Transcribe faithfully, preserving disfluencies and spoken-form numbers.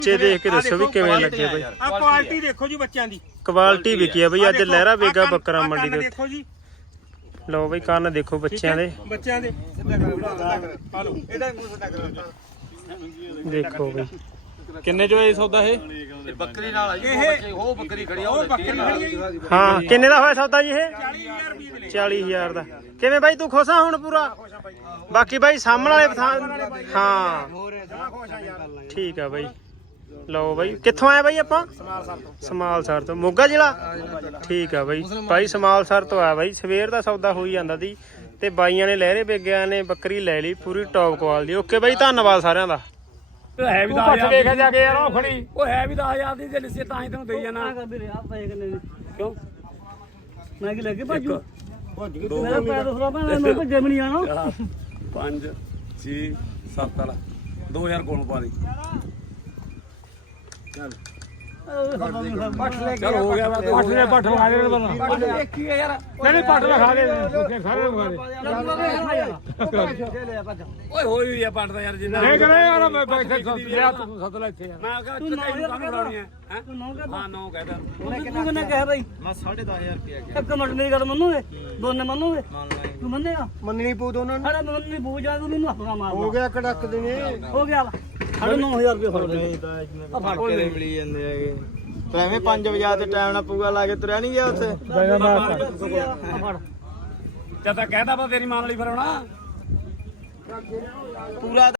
ਬੱਚੇ ਦੇਖ ਕੇ ਦੱਸੋ ਵੀ ਕਿਵੇਂ ਲੱਗੇ ਬਈ। ਆ ਕੁਆਲਿਟੀ ਦੇਖੋ ਜੀ ਬੱਚਿਆਂ ਦੀ, ਕੁਆਲਿਟੀ ਵਿਕੀ ਆ ਬਈ ਅੱਜ ਲਹਿਰਾ ਬੇਗਾ ਬੱਕਰਾ ਮੰਡੀ ਦੇ ਦੇਖੋ ਜੀ। ਲਓ ਬਈ ਕੰਨ ਦੇਖੋ ਬੱਚਿਆਂ ਦੇ, ਬੱਚਿਆਂ ਦੇ ਆ ਲਓ ਇਹਦਾ ਮੂੰਹ ਸਿੱਧਾ ਕਰੋ। ਦੇਖੋ ਬਈ ਕਿੰਨੇ ਚ ਹੋਇਆ ਸੌਦਾ ਇਹ? ਬੱਕਰੀ ਨਾਲ ਇਹ ਉਹ ਬੱਕਰੀ ਖੜੀ ਆ, ਉਹ ਬੱਕਰੀ ਖੜੀ ਹੈ ਹਾਂ ਕਿੰਨੇ ਦਾ ਹੋਇਆ ਸੌਦਾ ਜੀ ਇਹ? ਚਾਲੀ ਹਜ਼ਾਰ ਰੁਪਏ ਦੇ ਚਾਲੀ ਹਜ਼ਾਰ ਦਾ। ਕਿਵੇਂ ਬਾਈ ਤੂੰ ਖੁਸ਼ ਆ ਹੁਣ ਪੂਰਾ? ਬਾਕੀ ਬਾਈ ਸਾਹਮਣੇ ਵਾਲੇ ਥਾਂ ਹਾਂ ਠੀਕ ਆ ਬਾਈ। ਲਓ ਬਾਈ ਕਿੱਥੋਂ ਆਇਆ ਬਾਈ ਆਪਾਂ? ਸਮਾਲਸਰ ਤੋਂ, ਮੋਗਾ ਜ਼ਿਲ੍ਹਾ। ਠੀਕ ਆ ਬਾਈ, ਬਾਈ ਸਮਾਲਸਰ ਤੋਂ ਆਇਆ ਬਾਈ। ਸਵੇਰ ਦਾ ਸੌਦਾ ਹੋਈ ਜਾਂਦਾ ਸੀ ਤੇ ਬਾਈਆਂ ਨੇ ਲਹਿਰੇ ਬੇਗਿਆਂ ਨੇ ਬੱਕਰੀ ਲੈ ਲਈ ਪੂਰੀ ਟੌਪ ਕੁਆਲਿਟੀ। ਓਕੇ ਬਾਈ ਧੰਨਵਾਦ ਸਾਰਿਆਂ ਦਾ। ਹੈ ਵੀ ਦਸ ਦੇਖਿਆ ਜਾ ਕੇ ਯਾਰ ਉਹ ਖੜੀ ਉਹ ਹੈ ਵੀ ਦਸ ਹਜ਼ਾਰ ਦੀ ਤੇ ਲਿਸੇ ਤਾਂ ਹੀ ਤੈਨੂੰ ਦੇਈ ਜਾਣਾ। ਕਿਉਂ ਮੈਂ ਕੀ ਲੱਗੇ ਭਾਜੂ ਮੇਰਾ ਪੈਰ ਦੁਖਦਾ ਪਿਆ, ਮੈਂ ਭੱਜੇ ਵੀ ਨਹੀਂ ਆਣਾ। ਪੰਜ ਛੇ ਸੱਤ ਵਾਲਾ ਦੋ ਹਜ਼ਾਰ ਕੋਲੋਂ ਪਾ ਦੇ। ਚੱਲ ਚੱਲ ਹੋ ਗਿਆ ਵਾ। ਪੱਠ ਲੈ ਪੱਠ ਲਗਾ ਦੇ ਪੱਠ ਦੇਖੀ ਯਾਰ। ਨਹੀਂ ਨਹੀਂ ਪੱਠ ਲਗਾ ਦੇ ਸਾਰੇ ਲਗਾ ਦੇ। ਓਏ ਹੋਈ ਹੋਈ ਆ ਪੱਠ ਦਾ ਯਾਰ ਜਿੰਨਾ ਨਹੀਂ ਕਰੇ ਯਾਰ। ਮੈਂ ਬੈਠੇ ਲਿਆ ਤੂੰ ਸੱਦ ਲੈ ਇੱਥੇ। ਮੈਂ ਕਿਹਾ ਤੈਨੂੰ ਕੰਮ ਬਣਾਉਣੀ ਹੈ ਹੈ। ਤੂੰ ਨੌ ਹਾਂ ਨੌ ਕਹਿਦਾ। ਤੂੰ ਕਿੰਨਾ ਕਿਹਾ ਬਾਈ? ਮੈਂ ਸਾਢੇ ਦਸ ਹਜ਼ਾਰ ਰੁਪਏ ਗਿਆ। ਇੱਕ ਮਿੰਟ ਮੇਰੀ ਗੱਲ ਮੰਨੋਗੇ? ਦੋਨੇ ਮੰਨੋਗੇ? ਤੂੰ ਮੰਨੇਗਾ? ਮੰਨਣੀ ਪਊ ਦੋਨਾਂ ਨੂੰ। ਅਰੇ ਮੰਨਣੀ ਪਊ ਜਾ ਤੂੰ ਮੈਨੂੰ ਆਪਣਾ ਮਾਰ। ਹੋ ਗਿਆ ਕੜਕ ਦੇ ਨੇ ਹੋ ਗਿਆ ਸਾਢੇ ਨੌ ਹਜ਼ਾਰ ਰੁਪਏ ਫੜ ਲੈ। ਫੜ ਕੇ ਮਿਲੀ ਜਾਂਦੇ ਹੈਗੇ। ਤੂੰ ਐਵੇਂ ਪੰਜ ਵਜੇ ਤੇ ਟਾਈਮ ਨਾਲ ਪੂਗਾ ਲਾ ਕੇ ਤੁਰਿਆ ਨਹੀਂ ਗਿਆ ਉੱਥੇ। ਜਦ ਤੱਕ ਕਹਿਦਾ ਵਾ ਤੇਰੀ ਮਾਂ ਵਾਲੀ ਫਿਰ ਆਉਣਾ ਪੂਰਾ